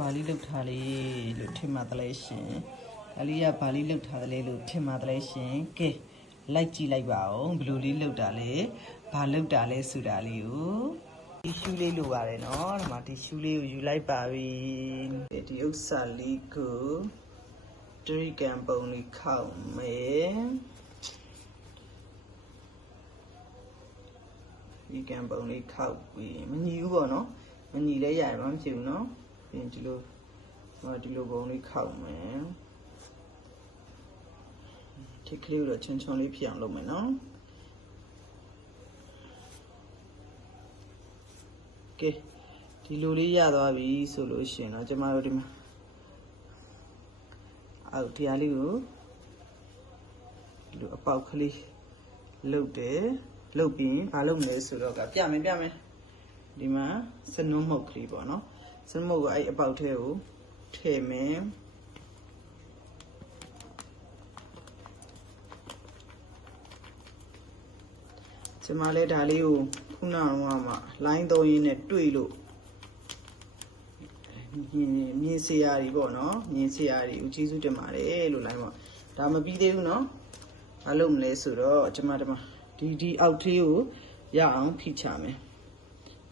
ဘာလီလုတ်ထားလေလို့ထင်မှတလဲရှင်ဒါလေးကဘာလီလုတ်ထားတယ်လို့ထင်မှတလဲရှင်ကဲလိုက်ကြည့်လိုက်ပါဦးဘယ်လိုလေးလုတ်တာလဲဘာလုတ်တာလဲဆိုတာလေးကိုတီရှူးလေးလိုပါတယ်နော်ဒီမှာတီရှူးလေးကိုယူလိုက်ပါပြီဒီဥစ္စာလေးကိုတရိကန်ပုံလေးခောက်မယ်ဒီကံပုံလေးခောက်ပြီးမညီဘူးပေါ့နော်မညီလဲရမှာမဖြစ်ဘူးနော်ပြီးရင်ဒီလိုပုံလေးခောက်မယ်ဒီကလေးကိုတော့ချွန်ချွန်လေးဖြစ်အောင်လုပ်မယ်နော်ကဲဒီလိုလေးရသွားပြီဆိုလို့ရှိရင်တော့ကျမတို့ဒီမှာအောက်တရားလေးကိုဒီလိုအပေါက်ကလေးလုပ်တယ်လုတ်ပြီးဘာလုပ်မလဲဆိုတော့ပြမယ်ဒီမှာစနုံးမှုတ်ကလေးပေါ့နော်စနုံးမှုတ်ကိုအဲ့အပေါက်ထဲကိုထည့်မယ်ကျမလည်းဒါလေးကိုခုနကမှလိုင်းသုံးရင်းနဲ့တွေ့လို့မြင်စရာတွေပေါ့နော်မြင်စရာတွေဦးကျေးဇူးတင်ပါတယ်လို့လိုင်းပေါ့ဒါမပြီးသေးဘူးနော်ဘာလုပ်မလဲဆိုတော့ကျမဒီအောက်သေးကိုရအောင်ဖိချမယ်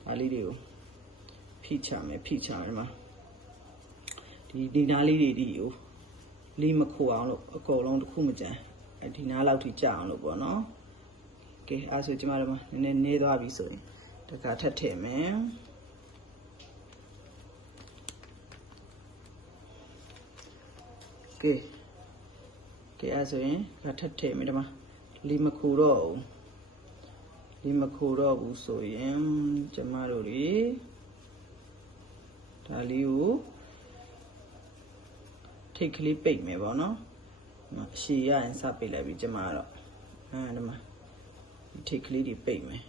ဒါလေးတွေကိုဖိချမယ်မှာဒီနားလေးတွေဒီကိုလေးမခိုအောင်လို့အကုန်လုံးတစ်ခုမကြမ်းဒီနားလောက်ထိကြအောင်လို့ပေါ့နော်ကဲအဲ့ဆိုကျမတို့နည်းနည်းနေသွားပြီဆိုရင်တခါထပ်ထည့်မယ်ကဲအဲ့ဆိုရင်ထပ်ထည့်မယ်ဒီမှာလေးမခိုတော့ဘူးဆိုရင်ကျမတို့တွေဒါလေးကိုထိတ်ကလေးပိတ်မယ်ပေါ့နော်ရှည်ရရင်စပိတ်လိုက်ပြီကျမတော့ဒီမှာဒီထိတ်ကလေးတွေပိတ်မယ်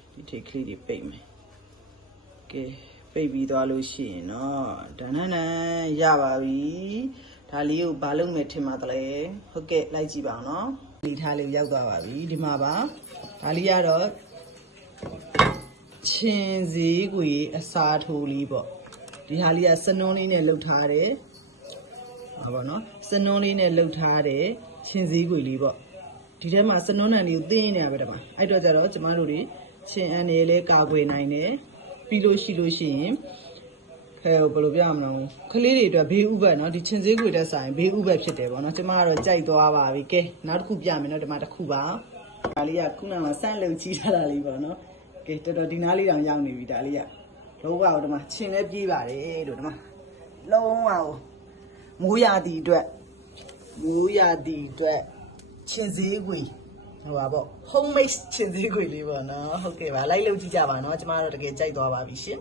ကဲပိတ်ပြီးသွားလို့ရှိရင်တော့ဒန်းရပါပြီဒါလေးကိုဘာလုပ်မယ်ထင်ပါသလဲဟုတ်ကဲ့လိုက်ကြည့်ပါအောင်နော်ဒီထားလေးရောက်သွားပါပြီဒီမှာပါဒါလေးကတော့ချင်းစည်းကွေအစားထိုးလေးပေါ့ဒီဟာလေးကစနွန်းလေးနဲ့လှုပ်ထားတယ်ဟာပေါ့နော်စနွန်းလေးနဲ့လှုပ်ထားတယ်ချင်းစည်းကွေလေးပေါ့ဒီထဲမှာစနွန်းနံလေးကိုသိနေရပဲတမအဲ့တော့ကျတော့ကျမတို့တွေချင်းအန်နေလေးကာကွယ်နိုင်တယ်ပြီးလို့ရှိရင်ဘယ်လိုပြမလဲကလေးတွေအတွက်ဘေးဥပတ်เนาะဒီချင်းစည်းကွေတက်ဆိုင်ဘေးဥပတ်ဖြစ်တယ်ပေါ့เนาะကျမကတော့ကြိုက်သွားပါပြီကဲနောက်တစ်ခုပြမယ်เนาะဒီမှာတစ်ခုပါဒါလေးကခုနကစမ်းလုံကြီးထားတာလေးပေါ့เนาะကဲတော်ဒီနားလေးတောင်ရောက်နေပြီဒါလေးကလုံးဝတော့ဒီမှာချင်းလဲပြေးပါတယ်လို့ဒီမှာလုံးဝမိုးရသည်အတွက်ချင်းစည်းကွေဟိုပါပေါ့ homemade ချင်းစည်းကွေလေးပေါ့เนาะဟုတ်ကဲ့ပါလိုက်လုပ်ကြည့်ကြပါเนาะကျမတို့တကယ်ကြိုက်သွားပါပြီရှင်